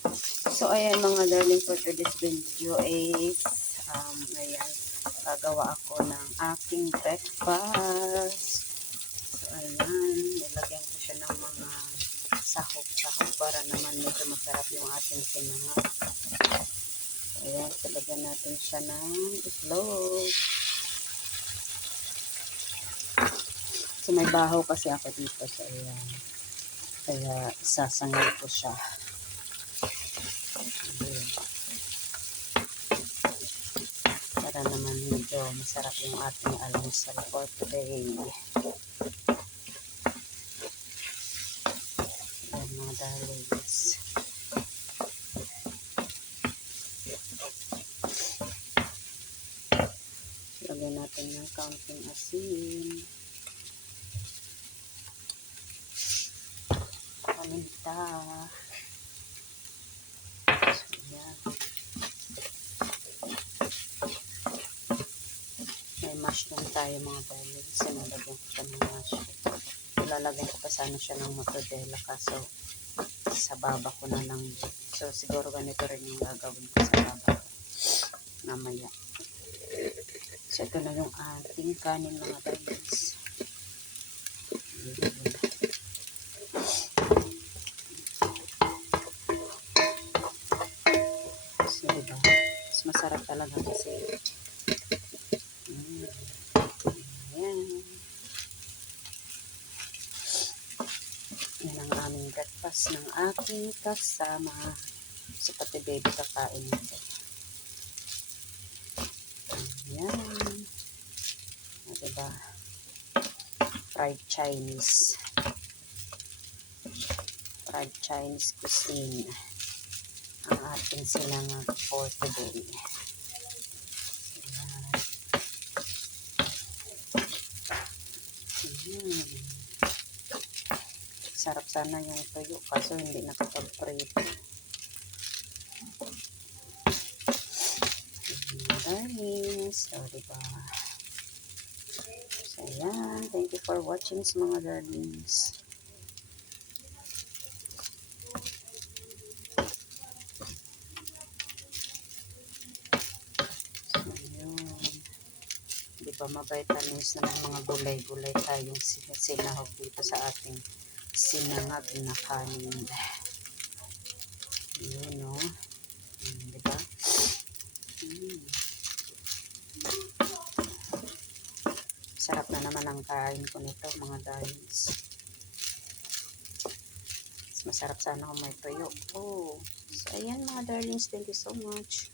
So, ayan mga darling, for today's video is, ayan, gagawa ako ng aking breakfast. So, ayan, nilagyan ko siya ng mga sahog-sahog para naman medyo masarap yung ating sinangag. So, ayan, talagyan natin siya ng itlog. So, may bahaw kasi ako dito. So, ayan, kaya isasangag ko siya. Para naman medyo masarap yung ating almusal for today. Ayan mga darlings. Lagyan natin ng kaunting asin. Paminta. So, ayan. May mushroom tayo mga darlings. Sinalagyan ko siya ng mushroom. Lalagyan ko pa sana siya ng mozzarella kaso sa baba ko na lang. So siguro ganito rin yung gagawin ko sa baba mamaya. So ito na yung ating kanin mga darlings. So diba, mas masarap talaga kasi ayan. Yan ang aming breakfast ng aking kasama. Si pati baby kakain nito. Ayan. O, diba? Fried Chinese. Fried Chinese cuisine. Ang ating sinangag for today. Ayan. Sarap sana yung tuyo kaso hindi nakapag-prito. Darlings. So, diba? So, ayan. Thank you for watching mga darlings. So, yun. Diba, mavitamins na ng mga gulay-gulay tayong sinahog dito sa ating sinangag na kanin. Yun, no? Diba? Sarap na naman ang kain ko nito, mga darlings. Masarap sana kung may tuyo. Oh, so ayan mga darlings, thank you so much.